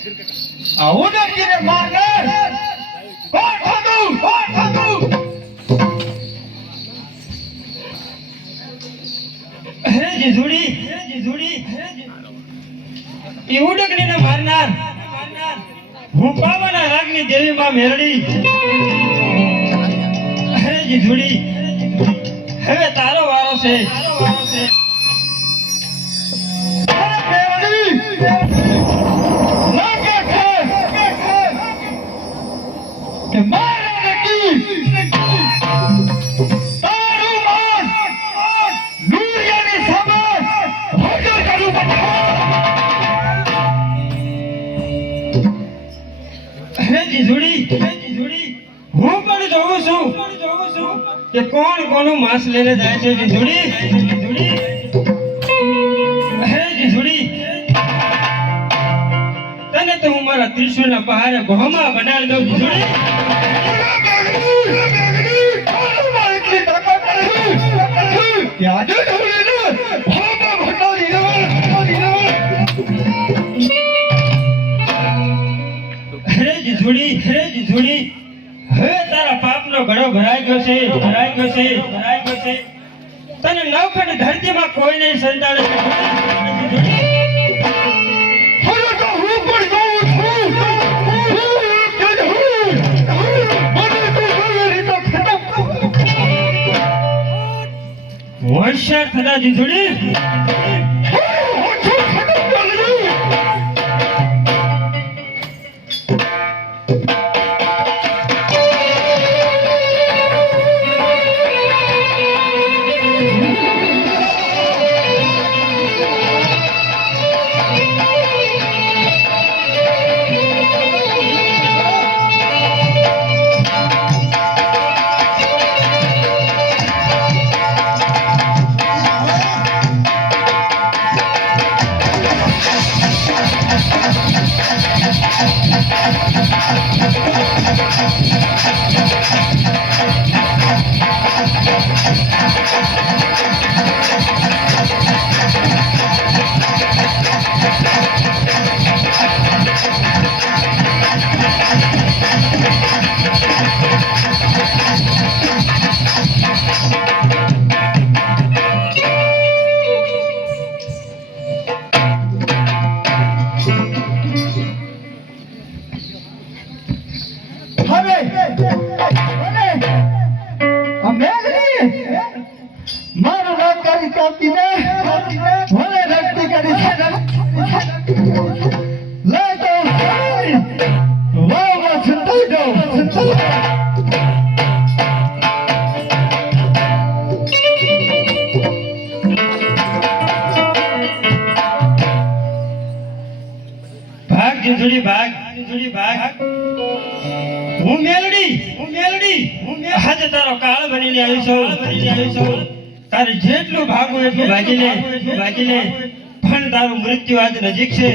આવું ને મારનાર કોણ હતું હે જીજુડી એવું ડગડીને મારનાર હું પાવાના રાગની દેવી માં મેરડી. હે જીજુડી હવે તારો વારો છે. હું પણ જોઉં છું કે કોણ કોનું માંસ લઈને જાય છે. જીજુડી હે જીજુડી તને તો હું મારા ત્રિશુળના પહારે ભોમાં બનાવી દઉં. જીજુડી હે જીજુડી હવે તારા પાપનો ઘડો ભરાઈ ગયો છે. તને નવખંડ ધરતીમાં કોઈ નહીં સંતાડે. હોશિયાર થતા જીજુડી. મારું નામ કરી કાપીને ભલે રક્તિ કરી લે તો વાવ સંતાઈ દઉં. ભાગ જીજુડી ભાગ. હું મેલડી આજે તારો કાળ બનીને આવી છું. તારે જેટલું ભાગવું એટલું ભાગી લે પણ તારું મૃત્યુ આજ નજીક છે.